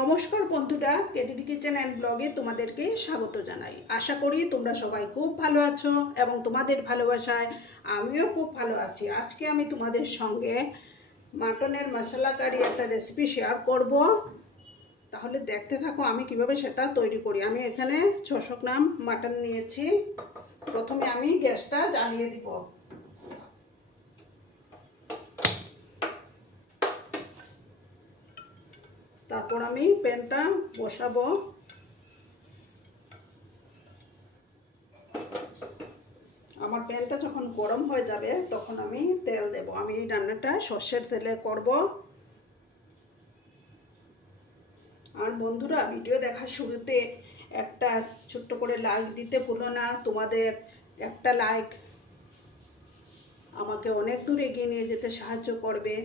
নমস্কার বন্ধুরা, KDD kitchen and ব্লগে তোমাদেরকে স্বাগত জানাই। আশা করি তোমরা সবাই খুব ভালো আছো এবং তোমাদের ভালোবাসায় আমিও খুব ভালো আছি। আজকে আমি তোমাদের সঙ্গে মাটনের মশলা কারি একটা রেসিপি শেয়ার করব। তাহলে দেখতে থাকো আমি কিভাবে সেটা তৈরি করি। আমি এখানে 600 গ্রাম মাটন নিয়েছি। প্রথমে আমি গ্যাসটা জ্বালিয়ে দিব। তারপর আমি প্যানটা বসাবো। আমার প্যানটা যখন গরম হয়ে যাবে তখন আমি তেল দেব। আমি এই রান্নাটা সর্ষের তেলে করব। আর বন্ধুরা, ভিডিও দেখার শুরুতে একটা ছোট্ট করে লাইক দিতে ভুলো না। তোমাদের একটা লাইক আমাকে অনেক দূর এগিয়ে নিয়ে যেতে সাহায্য করবে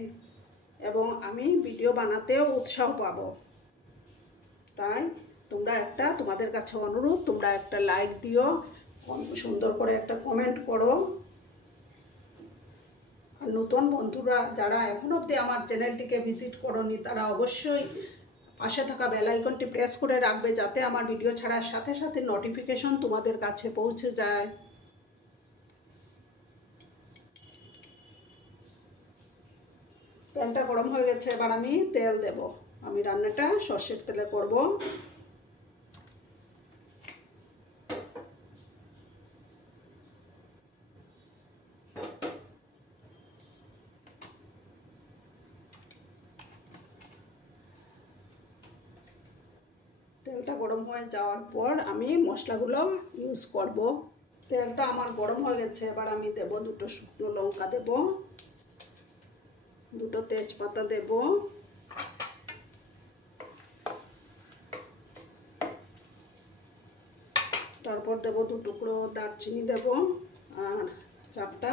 এবং আমি ভিডিও বানাতেও উৎসাহ পাবো। তাই তোমাদের কাছে অনুরোধ, তোমরা একটা লাইক দিও, সুন্দর করে একটা কমেন্ট করো। আর নতুন বন্ধুরা যারা এখন অবধি আমার চ্যানেলটিকে ভিজিট করোনি, তারা অবশ্যই পাশে থাকা বেল আইকনটি প্রেস করে রাখবে, যাতে আমার ভিডিও ছাড়ার সাথে সাথে নোটিফিকেশন তোমাদের কাছে পৌঁছে যায়। প্যানটা গরম হয়ে গেছে, এবার আমি তেল দেব। আমি রান্নাটা সর্ষের তেলে করব। তেলটা গরম হয়ে যাওয়ার পর আমি মশলাগুলো ইউজ করব। তেলটা আমার গরম হয়ে গেছে, এবার আমি দেব 2টো শুকনো লঙ্কা দেব, 2টো তেজপাতা দেব, তারপর দেব 2 টুকরো দারচিনি দেব, আর 4টা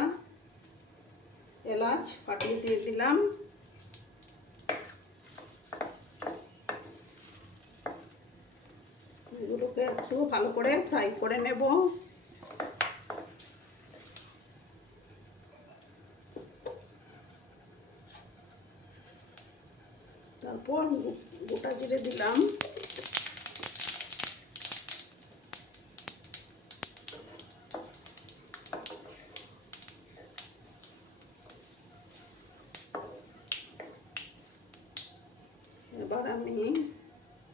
এলাচ ফাটিয়ে দিয়ে দিলাম। এগুলোকে একটু ভালো করে ফ্রাই করে নেব। তারপর গোটা জিরে দিলাম, এবার আমি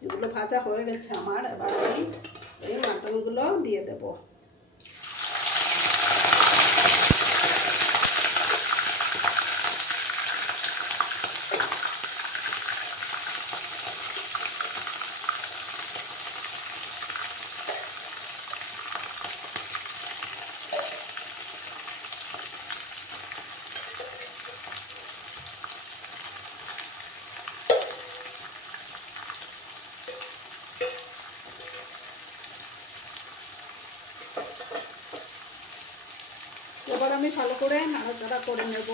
এগুলো ভাজা হয়ে গেছে আমার, এবার আমি এই মাটনগুলো দিয়ে দেব। এবার আমি ভালো করে নাড়াচাড়া করে নেব।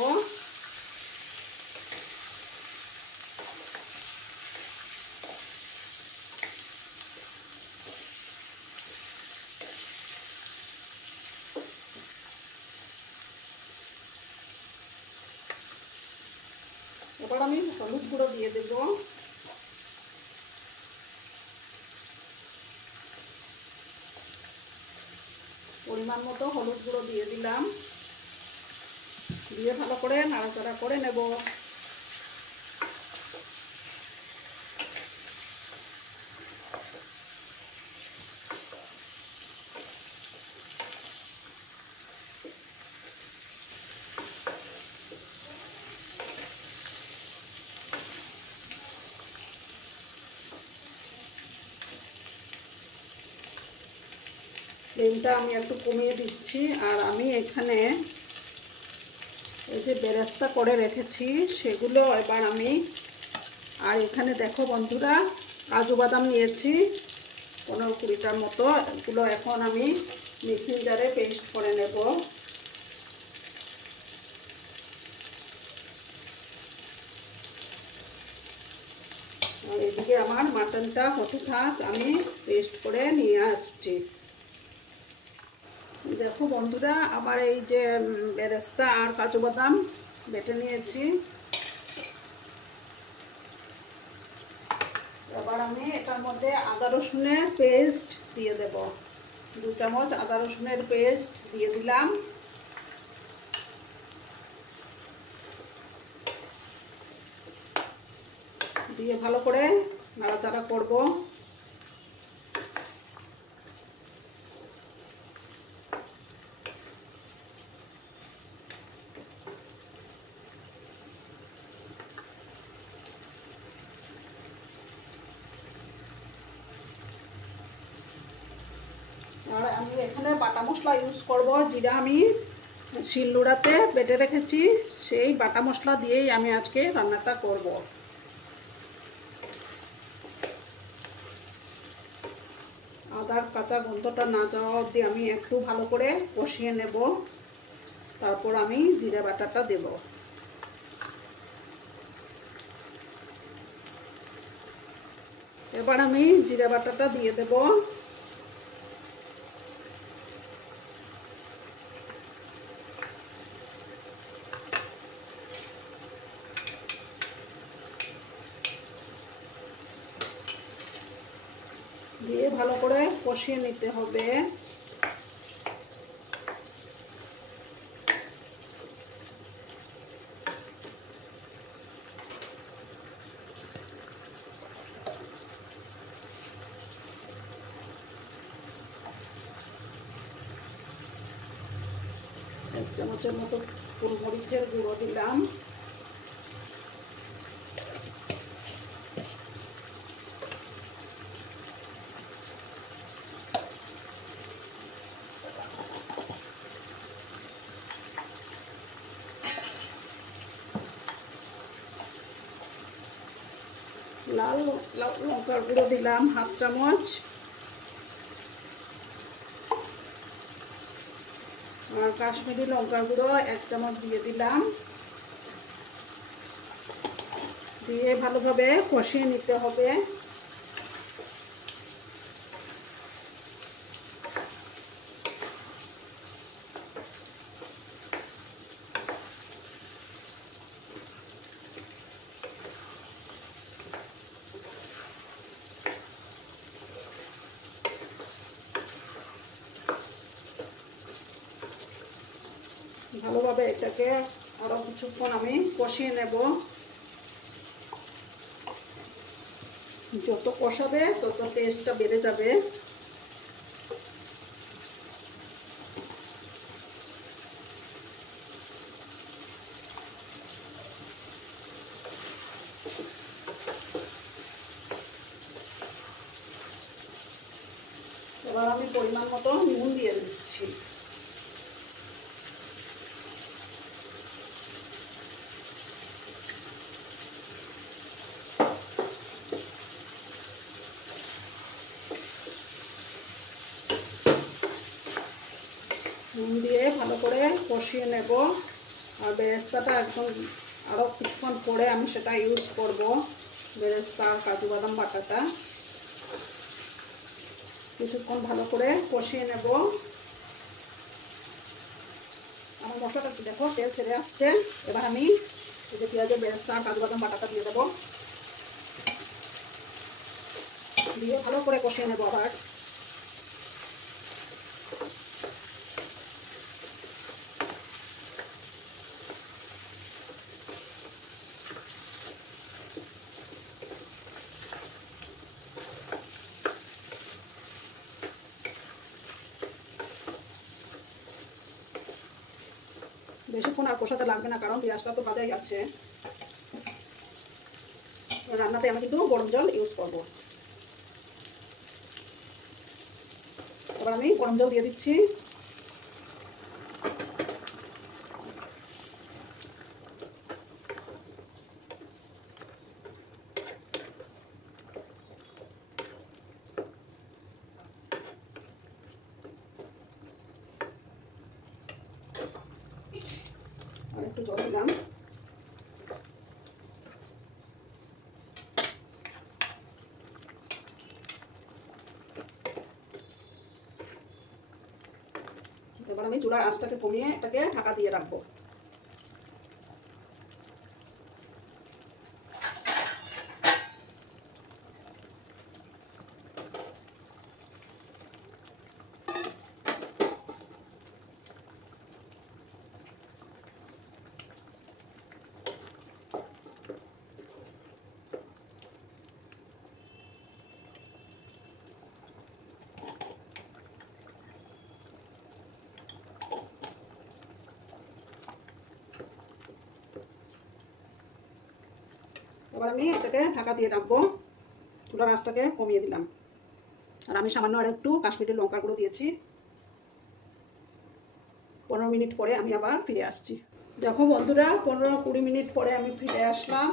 এবার আমি হলুদ গুঁড়ো দিয়ে দেব। পরিমাণ মতো হলুদ গুঁড়ো দিয়ে দিলাম, দিয়ে ভালো করে নাড়াচাড়া করে নেব। ফ্লেমটা আমি একটু কমিয়ে দিচ্ছি। আর আমি এখানে এই যে বেরেস্তা করে রেখেছি সেগুলো এবার আমি, আর এখানে দেখো বন্ধুরা, কাজু বাদাম নিয়েছি 15-20টার মতো। এগুলো এখন আমি মিক্সিং জারে পেস্ট করে নেব। আর এদিকে আমার মাটনটা হতে থাক, আমি পেস্ট করে নিয়ে আসছি। দেখো বন্ধুরা, আমার এই যে বেরেস্তা আর কাজু বাদাম বেটে নিয়েছি। এবার আমি এটার মধ্যে আদা রসুনের পেস্ট দিয়ে দেব। 2 চামচ আদা রসুনের পেস্ট দিয়ে দিলাম। দিয়ে ভালো করে নাড়াচাড়া করব। আর আমি এখানে বাটা মশলা ইউজ করব। জিরা আমি শিলনোড়াতে বেটে রেখেছি, সেই বাটা মশলা দিয়েই আমি আজকে রান্নাটা করব। আদার কাঁচা গন্ধটা না যাওয়া অবধি আমি একটু ভালো করে কষিয়ে নেব, তারপর আমি জিরা বাটাটা দেব। এবার আমি জিরা বাটাটা দিয়ে দেব। দিয়ে ভালো করে কষিয়ে নিতে হবে। এক চামচের মতো গোলমরিচের গুঁড়ো দিলাম। লাল লঙ্কার গুঁড়ো দিলাম 1/2 চামচ। আর কাশ্মীরি লঙ্কার গুঁড়ো 1 চামচ দিয়ে দিলাম। দিয়ে ভালোভাবে কষিয়ে নিতে হবে। ভালোভাবে এটাকে আরো কিছুক্ষণ আমি কষিয়ে নেব। যত কষাবে তত টেস্টটা বেড়ে যাবে। এবার আমি পরিমাণ মতো নুন দিয়ে দিচ্ছি। নুন দিয়ে ভালো করে কষিয়ে নেব। আর বেরেস্তাটা একদম আরও কিছুক্ষণ পরে আমি সেটা ইউজ করব। বেরেস্তা আর কাজু বাদাম বাটাটা কিছুক্ষণ ভালো করে কষিয়ে নেব। আমার মশলাটা কি দেখো তেল ছেড়ে আসছে। এবার আমি এই যে পেঁয়াজের বেরেস্তা আর কাজু বাদাম বাটাটা দিয়ে দেবো। দিয়ে ভালো করে কষিয়ে নেব। আবার বেশিক্ষণ আর কষাতে লাগবে না, কারণ পেঁয়াজটা তো ভাজাই আছে। রান্নাতে আমি কিন্তু গরম জল ইউজ করব। এবার আমি গরম জল দিয়ে দিচ্ছি। আর একটু জল দিলাম। এবার আমি চুলার আঁচটাকে কমিয়ে এটাকে ঢাকা দিয়ে রাখবো। এবার আমি এটাকে ঢাকা দিয়ে রাখবো, চুলার আঁচটাকে কমিয়ে দিলাম। আর আমি সামান্য আর একটু কাশ্মীরি লঙ্কা গুঁড়ো দিয়েছি। 15 মিনিট পরে আমি আবার ফিরে আসছি। দেখো বন্ধুরা, 15-20 মিনিট পরে আমি ফিরে আসলাম।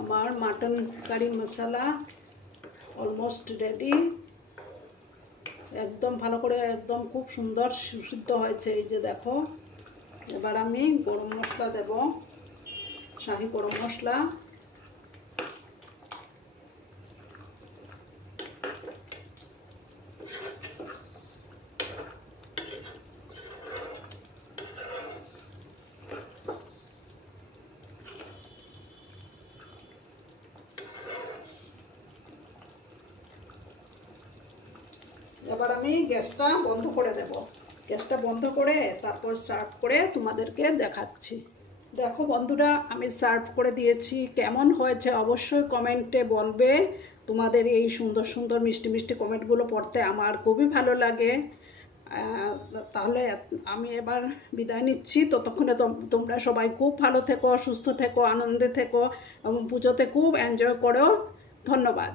আমার মাটন কারি মশলা অলমোস্ট রেডি। একদম ভালো করে, একদম খুব সুন্দর সিদ্ধ হয়েছে, এই যে দেখো। এবার আমি গরম মশলা দেব, শাহি গরম মশলা। এবার আমি গ্যাসটা বন্ধ করে দেব। গ্যাসটা বন্ধ করে তারপর সার্ভ করে তোমাদেরকে দেখাচ্ছি। দেখো বন্ধুরা, আমি সার্ভ করে দিয়েছি। কেমন হয়েছে অবশ্যই কমেন্টে বলবে। তোমাদের এই সুন্দর সুন্দর মিষ্টি মিষ্টি কমেন্টগুলো পড়তে আমার খুবই ভালো লাগে। তাহলে আমি এবার বিদায় নিচ্ছি। ততক্ষণে তোমরা সবাই খুব ভালো থেকো, সুস্থ থেকো, আনন্দে থেকো এবং পুজোতে খুব এনজয় করো। ধন্যবাদ।